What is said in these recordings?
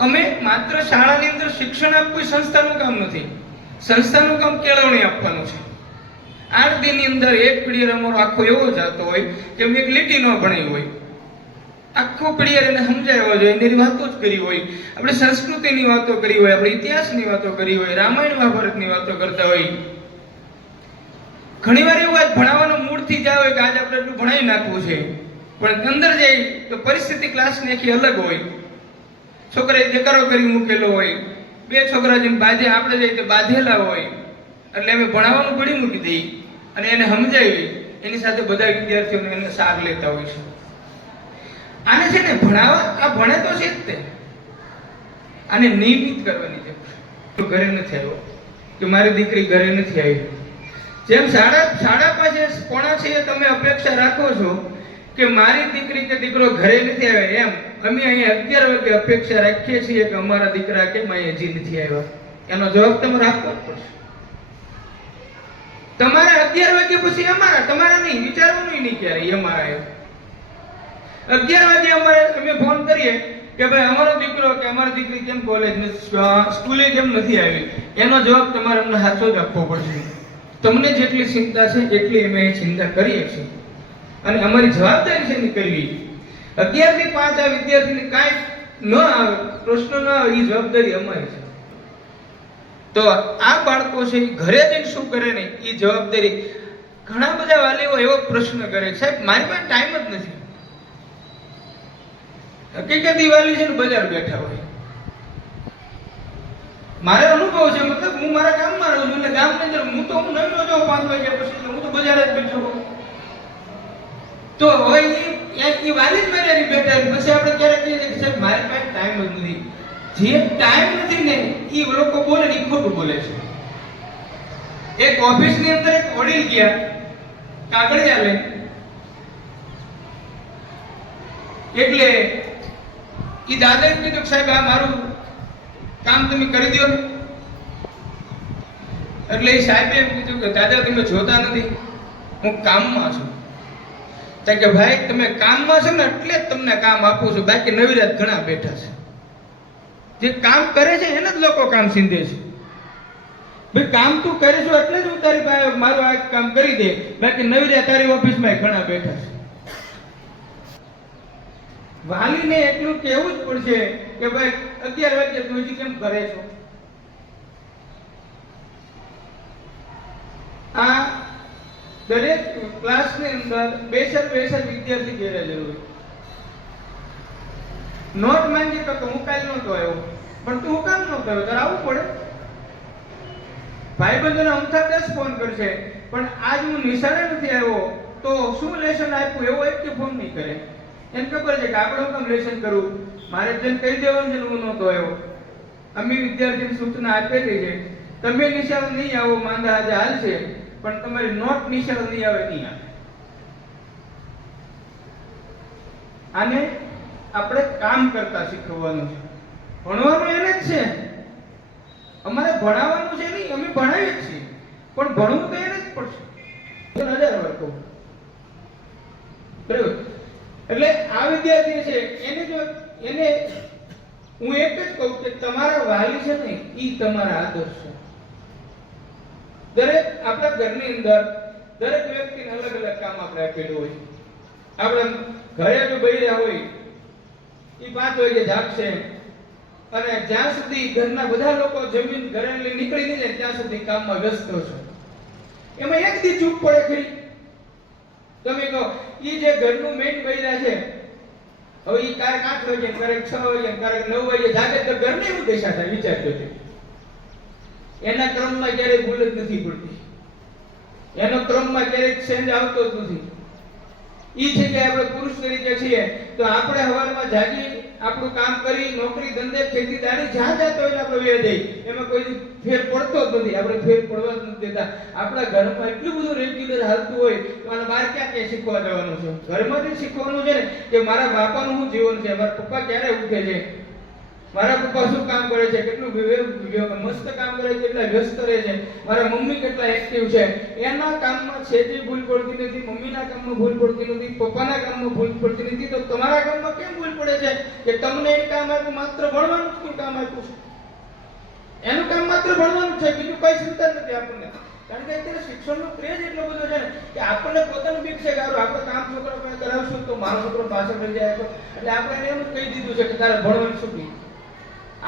અમે માત્ર શાળાની અંદર શિક્ષણ આપવું સંસ્થાનું કામ નથી. સંસ્થાનું કામ કેળવણી આપવાનું છે. 8 દિનની અંદર એક પીરિયડ અમારો આખો એવો જતો હોય કે મેં એક લીટી ન ભણાવી હોય, આખો પીરિયડ એને સમજાવ્યો હોય, એની વાતો જ કરી હોય, આપણે સંસ્કૃતિની વાતો કરી હોય, આપણે ઇતિહાસની વાતો કરી હોય, રામાયણ મહાભારતની વાતો કરતા હોય. ઘણીવાર એવું આજ ભણાવવાનો મૂડથી જ આવે કે આજે આપણે એટલું ભણાવી નાખવું છે, પણ અંદર જાય તો પરિસ્થિતિ ક્લાસની આખી અલગ હોય. છોકરાએ દેકારો કરી મૂકેલો હોય, 2 છોકરા જેમ બાંધે, આપણે જઈએ તો બાંધેલા હોય, એટલે અમે ભણાવવાનું ઘડી મૂકી દઈએ અને એને સમજાવી, એની સાથે બધા વિદ્યાર્થીઓને એને સાર લેતા હોય છે. આને છે ને ભણાવવા, આ ભણે તો છે જ તે, આને નિયમિત કરવાની છે. ઘરે નથી આવ્યો કે મારી દીકરી ઘરે નથી આવી, જેમ શાળા પાસે કોણા છે તમે અપેક્ષા રાખો છો કે મારી દીકરી કે દીકરો ઘરે નથી આવ્યા, એમ અમે અહીંયા 11 વાગે અપેક્ષા રાખીએ છીએ કે અમારા દીકરા કેમ અહીંયા હજી નથી આવ્યા. એનો જવાબ તમારે આપવો જ પડશે. તમારે 11 વાગ્યા પછી અમારા, તમારા નહીં, વિચારવાનું નહીં ક્યારે અમારા. 11 વાગે અમે ફોન કરીએ કે ભાઈ અમારો દીકરો કે અમારી દીકરી કેમ કોલેજ સ્કૂલે કેમ નથી આવી, એનો જવાબ તમારે અમને સાચો જ આપવો પડશે. તમને જેટલી ચિંતા છે એટલી અમે ચિંતા કરીએ છીએ અને અમારી જવાબદારી છે એની કરવી. 11 થી 5 આ વિદ્યાર્થીને કાંઈ ન આવે, પ્રશ્ન ન આવે, એ જવાબદારી અમારી છે. તો આ બાળકો છે ઘરે જઈને શું કરે ને એ જવાબદારી. ઘણા બધા વાલીઓ એવો પ્રશ્ન કરે, સાહેબ મારી પાસે ટાઈમ જ નથી. હકીકત વાલી છે ને બજાર બેઠા હોય. મારે અનુભવ છે, મતલબ હું મારા ગામમાં રહું છું, એટલે ગામની અંદર હું નવી જાઉં 5 વાગ્યા પછી, એટલે હું તો બજાર જ બેઠો હોઉં. તો હવે એ વાલી જ મારી બેઠા, પછી આપણે ક્યારેક કહીએ કે સાહેબ મારી પાસે ટાઈમ જ નથી. જે ટાઈમ નથી ને એ લોકો બોલે ને એ ખોટું બોલે છે. એક ઓફિસની અંદર એક વડીલ ગયા કાગળિયા લઈને, એટલે એ દાદાએ કીધું સાહેબ આ મારું કામ તમે કરી દો. એટલે એ સાહેબે એમ કીધું કે દાદા તમે જોતા નથી, હું કામમાં છું. કે ભાઈ તમે કામમાં છો ને એટલે જ તમને કામ આપું છું, બાકી નવીરાત ઘણા બેઠા છે. જે કામ કરે છે એને જ લોકો કામ સીંધે છે. ભાઈ કામ તું કરીશું એટલે જ હું તારી પાસે મારું આ કામ કરી દે, બાકી નવીરાત તારી ઓફિસમાં ઘણા બેઠા છે. વાલીને એટલું કહેવું જ પડશે કે ભાઈ 11 વાગે તું હજી કેમ કરે છો. આ દરેક ક્લાસની અંદર બેસર વિદ્યાર્થી ગેરહાજર હોય. નોટ માંગી તો હું કાલ નહોતો આવ્યો, પણ તું હું કામ નહોતો આવ્યો, તારે આવવું પડે. ભાઈબંધોને અમથા 10 ફોન કરશે, પણ આજ હું નિશાળે નથી આવ્યો તો શું લેસન આપ્યું એવો એક કે ફોન નહીં કરે. એને ખબર છે કે આપણે કામ લેસન કરવું, મારે જેમ કહી દેવાનું છે હું નહોતો આવ્યો. અમે વિદ્યાર્થીને સૂચના આપેલી છે, તમે નિશાળ નહીં આવો માંદા આજે હાલશે, પણ તમારી નોટ નિશાળ નહીં આવે નહીં આવે. આને આપણે કામ કરતા શીખવવાનું છે. ભણવાનું એને જ છે, અમારે ભણાવવાનું છે નહીં, અમે ભણાવીએ જ છીએ, પણ ભણવું તો એને જ પડશે. 1000 વાર કહું બરાબર. એટલે આ વિદ્યાર્થી છે એને હું એક જ કહું કે તમારા વાલી છે ને ઈ તમારા આદર્શ છે. દરેક આપણા ઘરની અંદર દરેક વ્યક્તિને અલગ અલગ કામ આપણે આપેલું હોય. આપણે ઘરે જો બૈરા હોય એ 5 વાગે જાગશે અને જ્યાં સુધી ઘરના બધા લોકો જમીન ઘરે લઈ નીકળી નહીં જાય ત્યાં સુધી કામમાં વ્યસ્ત હશે. એમાં એક દી ચૂપ પડે ખરી. તમે કહો એ જે ઘરનું મેઇન બૈરા છે, હવે એ ક્યારેક 8 વાગે, ક્યારેક 6 વાગે, ક્યારેક 9 વાગે જાગે તો ઘરને એવું દશા થાય વિચારજો. એના ક્રમમાં ક્યારેય ભૂલ જ નથી પડતી, એનો ક્રમમાં ક્યારેક ચેન્જ આવતો જ નથી. ઈ છે કે આપણે પુરુષ તરીકે છીએ તો આપણે હવારમાં જાગી આપણું કામ કરી નોકરી ધંધે ખેતીદારી જ્યાં જતો હોય આપણે વહી જઈએ, એમાં કોઈ ફેર પડતો જ નથી. આપણે ફેર પડવા જ નથી દેતા. આપણા ઘરમાં એટલું બધું રેગ્યુલર હાલતું હોય તો આને બહાર ક્યાં શીખવા જવાનું છે? ઘરમાંથી શીખવાનું છે ને કે મારા બાપાનું શું જીવન છે, મારા પપ્પા ક્યારે ઉઠે છે, મારા પપ્પા શું કામ કરે છે, કેટલું મસ્ત કામ કરે છે, કેટલા વ્યસ્ત રહે છે, મારા મમ્મી કેટલા એક્ટિવ છે, એના કામમાં છે જે ભૂલ પડતી નથી, મમ્મીના કામમાં ભૂલ પડતી નથી, પપ્પાના કામમાં ભૂલ પડતી નથી, તો તમારા કામમાં કેમ ભૂલ પડે છે કે તમને એ કામ આપ્યું માત્ર ભણવાનું જ કામ આપ્યું છે, એનું કામ માત્ર ભણવાનું છે, બીજું કઈ ચિંતા નથી આપણને. કારણ કે અત્યારે શિક્ષણનો ક્રેઝ એટલો બધો છે ને કે આપણને પોતાનું બીક છે કે આપણે કામ છોકરા પાસે કરાવશું તો મારો છોકરો પાછળ રહી જાય તો એટલે આપણે એને એમ કહી દીધું છે કે તારે ભણવાનું છૂટી.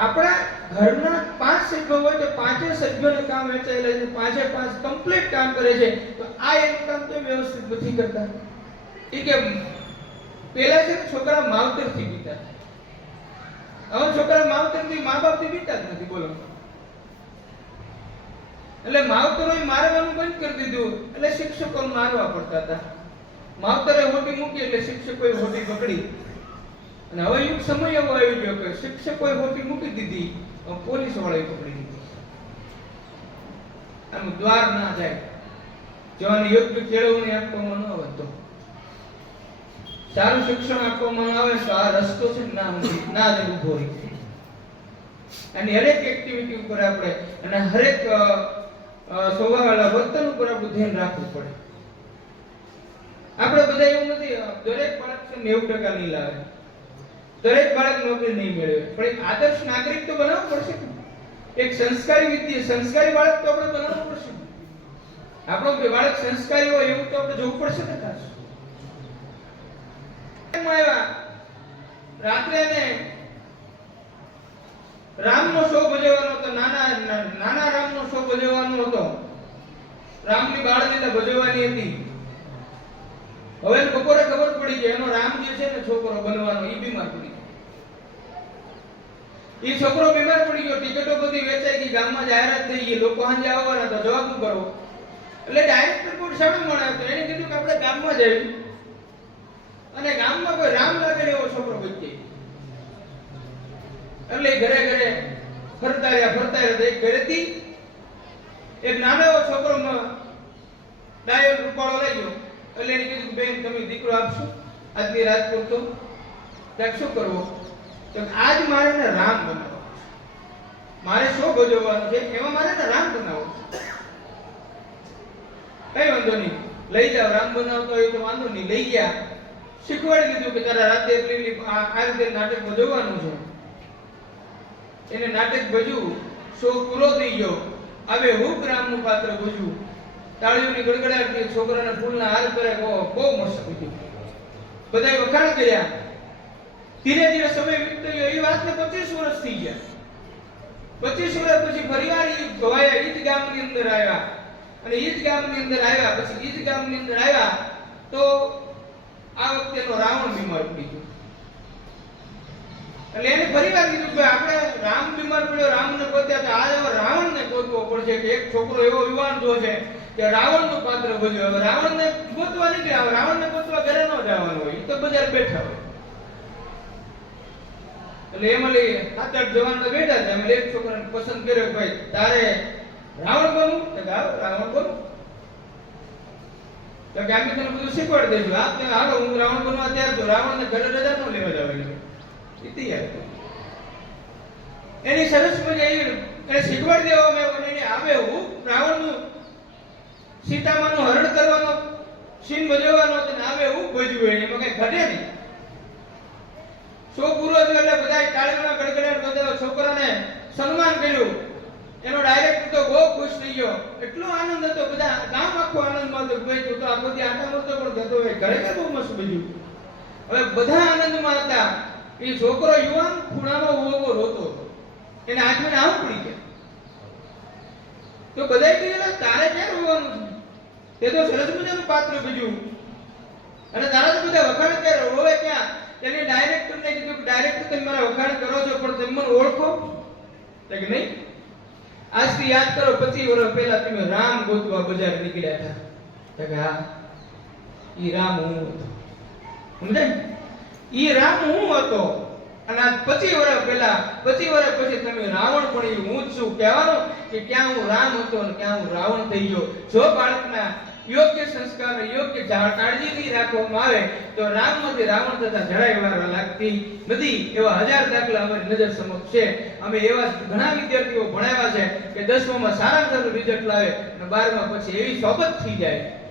આપણા ઘરના 5 સભ્યો હોય તો 5 સભ્યોને કામ વહેંચાયેલા છે, 5 કમ્પ્લીટ કામ કરે છે, તો આ એનું કામ તો વ્યવસ્થિત નથી કરતા. એ કે પેલા છે છોકરા માવતરથી બીતા, હવે છોકરા માવતરથી મા બાપથી બીતા જ નથી. બોલો, એટલે માવતરોએ મારવાનું બંધ કરી દીધું, એટલે શિક્ષકો મારવા પડતા હતા. માવતરે હોટી મૂકી એટલે શિક્ષકોએ હોટી પકડી. અને હવે યુગ સમય એવો આવી ગયો કે શિક્ષકોએ હોટી મૂકી દીધી, પોલીસ વાળાએ પકડી દીધી. આમ દ્વાર ના જાય, જેવાને યોગ્ય કેળવણી આપવામાં ન આવે તો, સારું શિક્ષણ આપવામાં આવે તો આ રસ્તો છે ના જ ઉભો રહી. અને હરેક એક્ટિવિટી ઉપર આપણે અને હરેક સ્વભાવવાળા વર્તન ઉપર આપણું ધ્યાન રાખવું પડે. આપણે બધા એવું નથી દરેક બાળક 90% નહીં લાવે, દરેક બાળક નોકરી નહીં મેળવે, પણ એક આદર્શ નાગરિક તો બનાવવું પડશે. એક સંસ્કારી બાળક તો આપણે બનાવવું પડશે. આપણો બાળક સંસ્કારી હોય એવું તો આપણે જોવું પડશે ને. ખાસ રાત્રે ને રામનો શો ભજવવાનો હતો, નાના રામનો શો ભજવવાનો હતો, રામની બાળલીલા ભજવવાની હતી. હવે બપોરે ખબર પડી કે એનો રામ જે છે ને છોકરો બનવાનો એ બીમાર પડી ગયો. એ છોકરો બીમાર પડી ગયો, ટિકિટો બધી વેચાઈ ગઈ, ગામમાં જાહેરાત થઈ ગઈ, લોકો સાંજે આવવાના તો જવાબ શું કરવો? એટલે ડાયરેક્ટર કોર્ટ સામે મળ્યો હતો, એને કીધું કે આપણે ગામમાં જઈએ અને ગામમાં કોઈ રામ લાગે એવો છોકરો બચી. એટલે ઘરે ઘરે ફરતા રહ્યા. એક ઘરેથી એક નાનો એવો છોકરો ડાયો રૂપાળો લઈ ગયો. એટલે એને કીધું બેન તમે દીકરો આપશો આજની રાત પૂરતો? ત્યાં શું કરવો? તો આજ મારે ને રામ બનાવવો, મારે શો ભજવવાનો છે, એમાં મારે ને રામ બનાવવો. કઈ વાંધો નહીં, લઈ જાઓ, રામ બનાવતો હોય તો વાંધો નહીં. લઈ ગયા, શીખવાડી દીધું કે તારા રાતે એટલી આ રીતે નાટક ભજવવાનું છે. એને નાટક ભજવું, શો પૂરો થઈ ગયો. હવે હું રામનું પાત્ર ભજવું. તાળીઓની ગડગડાટથી છોકરાના ફૂલના હાર કરે, બહુ મસ્ત ભજ્યું. બધાએ વખાણ કર્યા. ધીરે ધીરે સમય વીતતો ગયો. એ વાતને 25 વર્ષ થઈ ગયા. 25 વર્ષ પછી ફરીવાર એ ભવાયા ઈ જ ગામની અંદર આવ્યા. અને ઈ જ ગામની અંદર આવ્યા તો આ વખતે એનો રાવણ બીમાર પડી ગયો. એટલે એને ફરીવાર કીધું કે આપણે રામ બીમાર પડ્યો, રામને ગોત્યા છે, આજે હવે રાવણને ગોતવો પડશે. કે એક છોકરો એવો યુવાન જો છે કે રાવણનું પાત્ર ભજ્યો. હવે રાવણને ગોતવા નીકળ્યા. હવે રાવણને ગોતવા ઘરે ન જવાનું હોય, એ તો બજાર બેઠા હોય. એટલે એમાં 7-8 જવાન તો બેઠા છે. એમાં એક છોકરાને પસંદ કર્યો કે ભાઈ તારે રાવણ બનવું? તો રાવણ બનવું. તો કે અમે તને બધું શીખવાડી દઈશું. હાલો હું રાવણ બનવા તૈયાર છું. રાવણને ઘરે રજા ન લેવા જવાની. એની સરસ મજા એને શીખવાડી દેવામાં આવ્યો. એને આવે હું રાવણનું સીતામાનું હરણ કરવાનો સીન ભજવવાનો હતો ને આવે હું ભજવું. એમાં કઈ ઘટે નહીં. શો પૂરો થયો એટલે બધા તાળીઓના ગડગડાટ બધા છોકરાને સન્માન કર્યું. એનો ડાયરેક્ટર તો બહુ ખુશ થઈ ગયો. એટલો આનંદ હતો, બધા ગામ આખો આનંદમાં હતો. ભાઈ તું તો આખો દી આટા મળતો પણ જતો હોય, ખરેખર બહુ મસ્ત ભજ્યું. હવે બધા આનંદમાં હતા. એ છોકરો યુવાન ખૂણામાં ઉભો રોતો હતો. એને હાથમાં આવું પડી ગયા. તો બધાએ કીધું તારે ક્યાં રોવાનું છે? તે તો સરસ મજાનું પાત્ર ભજ્યું અને તારા તો બધા વખાણ કરે, રોવે ક્યાં? તેને ડાયરેક્ટરને કીધું કે ડાયરેક્ટર તમે મારા વખાણ કરો છો પણ તમે મને ઓળખો? તો કે નહીં. આજથી યાદ કરો 25 વર્ષ પહેલા તમે રામ ગોતવા બજાર નીકળ્યા હતા. તો કે હા, ઈ રામ હું હતો. સમજાય? ઈ રામ હું હતો. અને આજ 25 વર્ષ પહેલા 25 વર્ષ પછી તમે રાવણ પણ હું જ છું કહેવાનું કે ક્યાં હું રામ હતો અને ક્યાં હું રાવણ થઈ ગયો. જો બાળકના યોગ્ય સંસ્કાર અને યોગ્ય કાળજી નહીં રાખવામાં આવે તો રામમાંથી રાવણ તથા જરાય વાર લાગતી નથી. એવા હજાર દાખલા અમારી નજર સમક્ષ છે. અમે એવા ઘણા વિદ્યાર્થીઓ ભણાવ્યા છે કે 10માં સારામાં સારું રિઝલ્ટ લાવે અને 12માં પછી એવી સોબત થઈ જાય